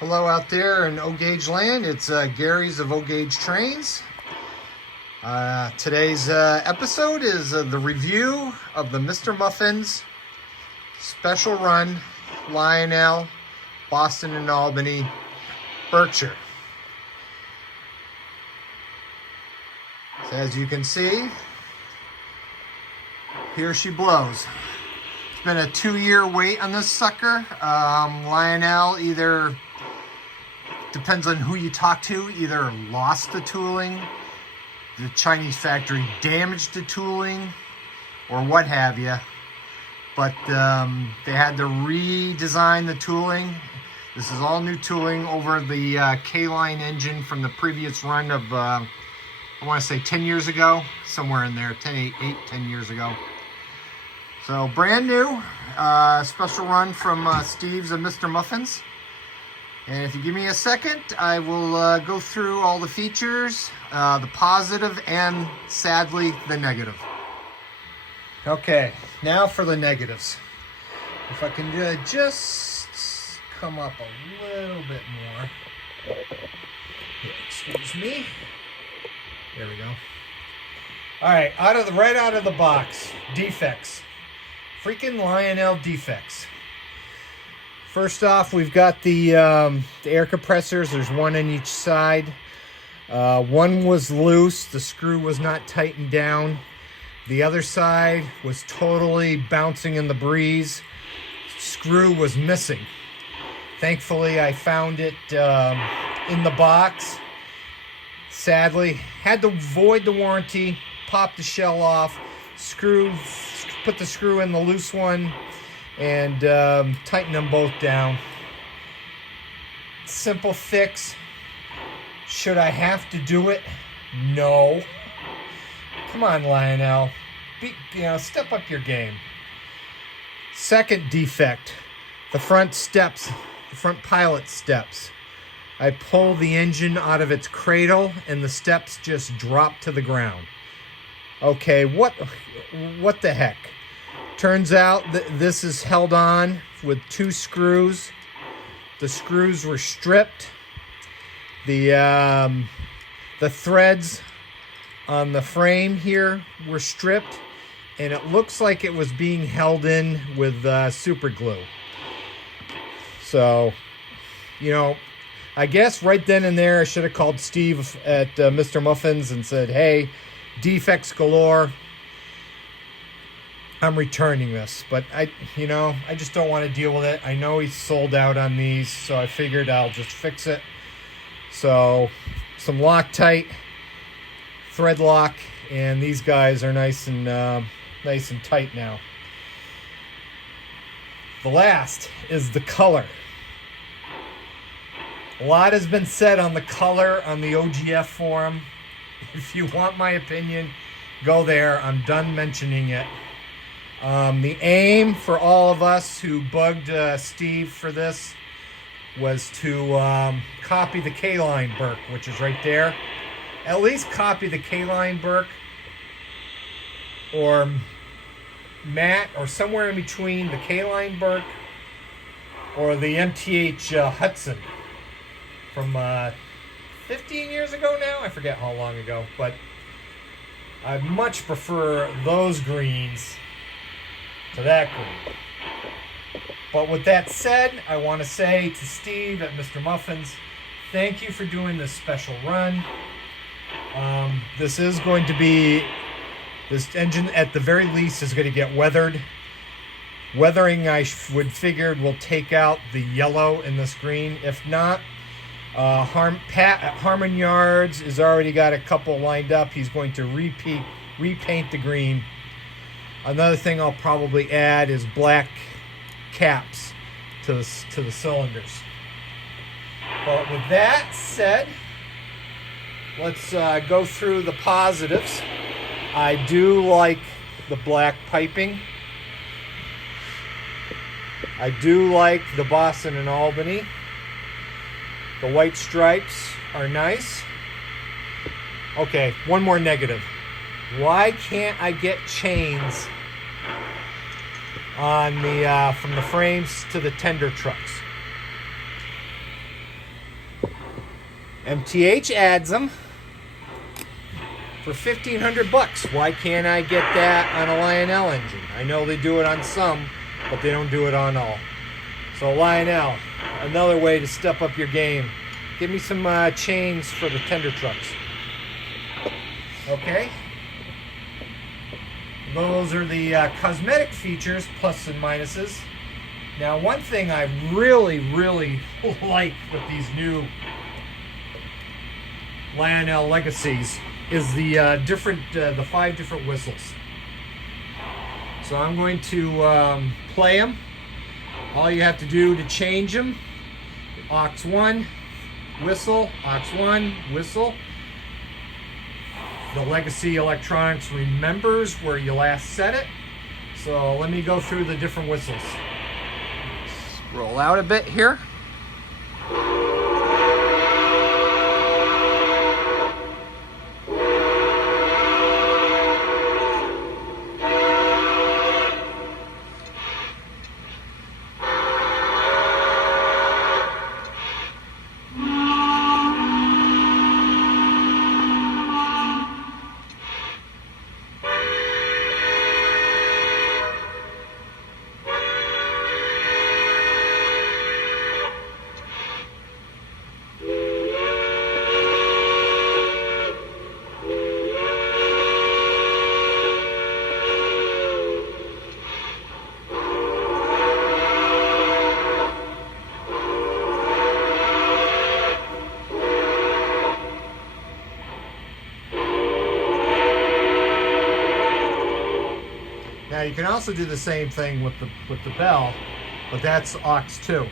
Hello out there in O-Gauge land. It's Gary's of O-Gauge Trains. Today's episode is the review of the Mr. Muffin's Special Run Lionel Boston and Albany Berkshire. So as you can see, here she blows. It's been a 2-year wait on this sucker. Lionel either, depends on who you talk to, either lost the tooling, the Chinese factory damaged the tooling, or what have you. But they had to redesign the tooling. This is all new tooling over the K-line engine from the previous run of, I want to say 10 years ago, somewhere in there, 10 years ago. So brand new, special run from Steve's and Mr. Muffin's. And if you give me a second, I will go through all the features, the positive and, sadly, the negative. Okay, now for the negatives. If I can just come up a little bit more. Here, excuse me. There we go. All right, right out of the box, defects. Freaking Lionel defects. First off, we've got the air compressors. There's one on each side. One was loose. The screw was not tightened down. The other side was totally bouncing in the breeze. Screw was missing. Thankfully, I found it in the box. Sadly, had to void the warranty, pop the shell off, put the screw in the loose one, and tighten them both down. Simple fix. Should I have to do it? No. Come on, Lionel. Step up your game. Second defect, the front steps, the front pilot steps. I pulled the engine out of its cradle and the steps just dropped to the ground. Okay, what the heck? Turns out that this is held on with 2 screws. The screws were stripped. The threads on the frame here were stripped, and it looks like it was being held in with super glue. So, I guess right then and there I should have called Steve at Mr. Muffin's and said, hey, defects galore. I'm returning this. But I just don't want to deal with it. I know he's sold out on these, so I figured I'll just fix it. So some Loctite, thread lock, and these guys are nice and tight now. The last is the color. A lot has been said on the color on the OGF forum. If you want my opinion, go there. I'm done mentioning it. The aim for all of us who bugged Steve for this was to copy the K-line Berk, which is right there. At least copy the K-line Berk or matte or somewhere in between the K-line Berk or the MTH Hudson from 15 years ago now. I forget how long ago, but I much prefer those greens to that green. But with that said, I want to say to Steve at Mr. Muffin's, thank you for doing this special run. This engine at the very least is going to get weathered. Weathering, I would figure, will take out the yellow in this green. If not, Harmon Yards has already got a couple lined up. He's going to repaint the green. Another thing I'll probably add is black caps to the cylinders. But with that said, let's go through the positives. I do like the black piping. I do like the Boston and Albany. The white stripes are nice. Okay, one more negative. Why can't I get chains on the from the frames to the tender trucks? MTH adds them for $1,500. Why can't I get that on a Lionel engine? I know they do it on some, but they don't do it on all. So Lionel, another way to step up your game. Give me some chains for the tender trucks. Okay. Those are the cosmetic features, plus and minuses. Now, one thing I really, really like with these new Lionel Legacies is the the 5 different whistles. So I'm going to play them. All you have to do to change them: aux 1, whistle, aux 1, whistle. The Legacy Electronics remembers where you last set it. So let me go through the different whistles. Roll out a bit here. Now you can also do the same thing with the bell, but that's aux 2.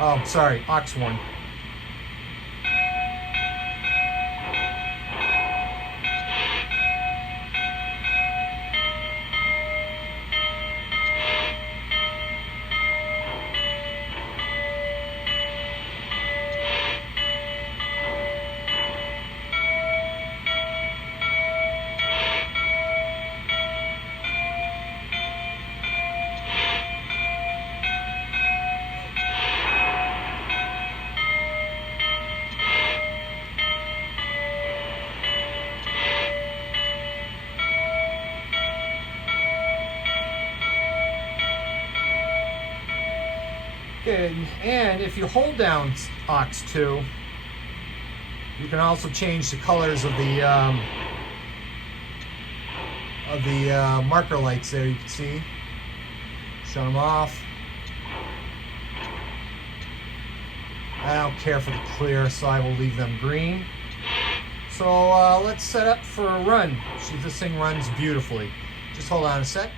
Oh, sorry, aux 1. Okay, and if you hold down aux 2, you can also change the colors of the marker lights there. You can see, shut them off. I don't care for the clear, so I will leave them green. So let's set up for a run. See if this thing runs beautifully. Just hold on a sec.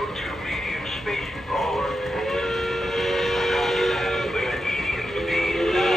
Code to medium speed. Over. Copy that. We're at medium speed now.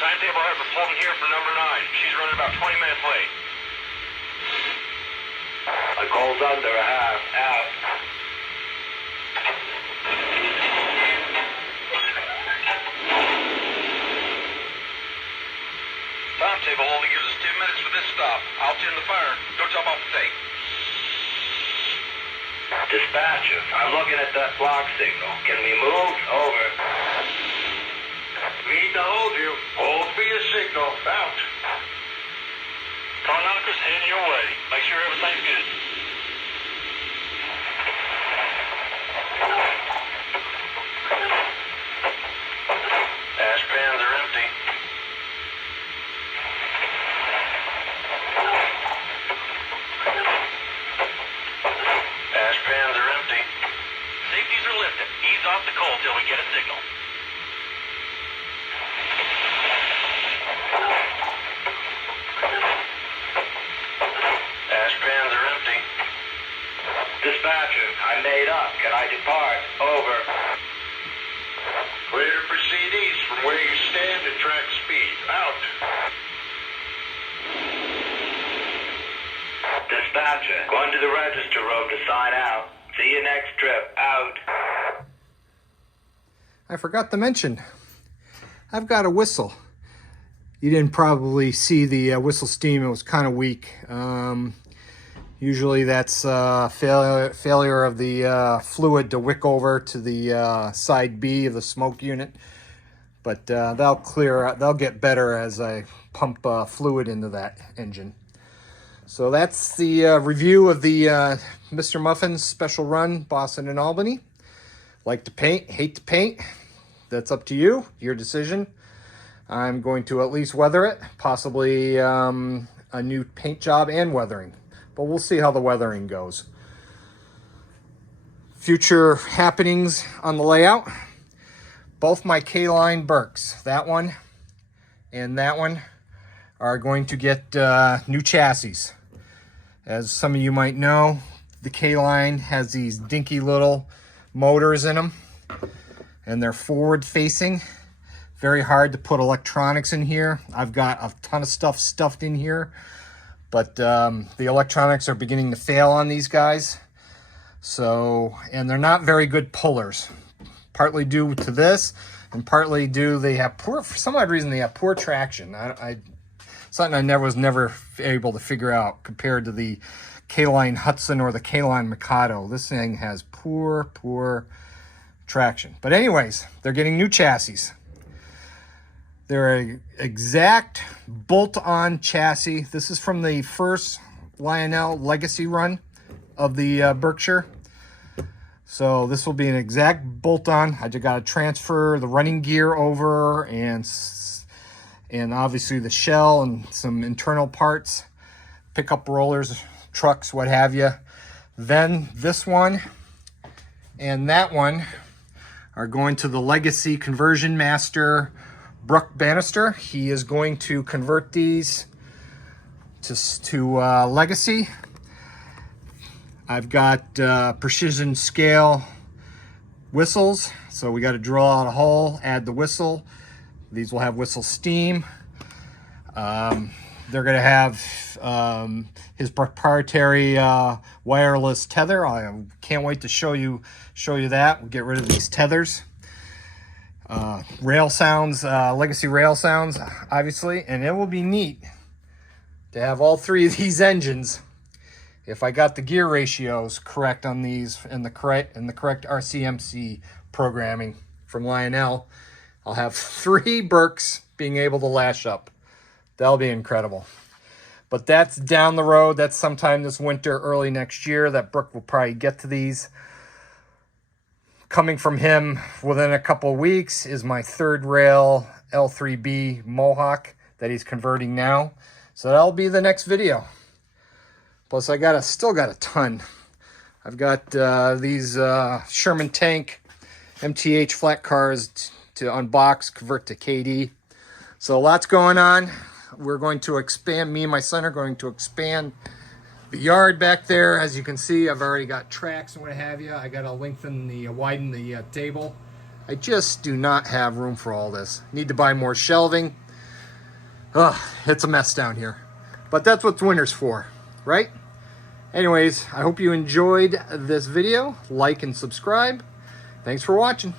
Timetable has us holding here for number 9. She's running about 20 minutes late. A gold under a half, out. Timetable only gives us 2 minutes for this stop. I'll tune the fire. Don't jump off the tape. Dispatcher, I'm looking at that block signal. Can we move? Over. We need to hold you. Hold for your signal. Out. Carnockers heading your way. Make sure everything's good. Ash pans are empty. Ash pans are empty. Safeties are lifted. Ease off the coal till we get a signal. Captain. I'm made up. Can I depart? Over. Clear to proceed east from where you stand at track speed. Out. Dispatcher, going to the register room to sign out. See you next trip. Out. I forgot to mention, I've got a whistle. You didn't probably see the whistle steam. It was kind of weak. Usually that's failure of the fluid to wick over to the side B of the smoke unit. But that'll clear out, they'll get better as I pump fluid into that engine. So that's the review of the Mr. Muffin's special run, Boston and Albany. Like to paint, hate to paint. That's up to you, your decision. I'm going to at least weather it, possibly a new paint job and weathering. But we'll see how the weathering goes. Future happenings on the layout. Both my K-line Berks, that one and that one, are going to get new chassis. As some of you might know, the K-line has these dinky little motors in them, and they're forward facing. Very hard to put electronics in here. I've got a ton of stuff stuffed in here, but the electronics are beginning to fail on these guys. So, and they're not very good pullers, partly due to this, and partly due they have poor, for some odd reason, they have poor traction. Something I was never able to figure out compared to the K-line Hudson or the K-line Mikado. This thing has poor traction. But anyways, they're getting new chassis. They're an exact bolt-on chassis. This is from the first Lionel Legacy run of the Berkshire. So this will be an exact bolt-on. I just got to transfer the running gear over and obviously the shell and some internal parts, pickup rollers, trucks, what have you. Then this one and that one are going to the Legacy conversion master, Brooke Bannister. He is going to convert these to Legacy. I've got precision scale whistles, so we got to drill out a hole, add the whistle. These will have whistle steam. They're going to have his proprietary wireless tether. I can't wait to show you that. We'll get rid of these tethers. Rail sounds, Legacy rail sounds, obviously, and it will be neat to have all three of these engines. If I got the gear ratios correct on these and the correct RCMC programming from Lionel, I'll have 3 Berks being able to lash up. That'll be incredible. But that's down the road. That's sometime this winter, early next year, that Brooke will probably get to these. Coming from him within a couple of weeks is my 3rd rail L3B Mohawk that he's converting now. So that'll be the next video. Plus I still got a ton. I've got these Sherman Tank MTH flat cars to unbox, convert to KD. So lots going on. We're going to expand, me and my son are going to expand the yard back there. As you can see, I've already got tracks and what have you. I got to widen the table. I just do not have room for all this. Need to buy more shelving. Ugh, it's a mess down here. But that's what winter's for, right? Anyways, I hope you enjoyed this video. Like and subscribe. Thanks for watching.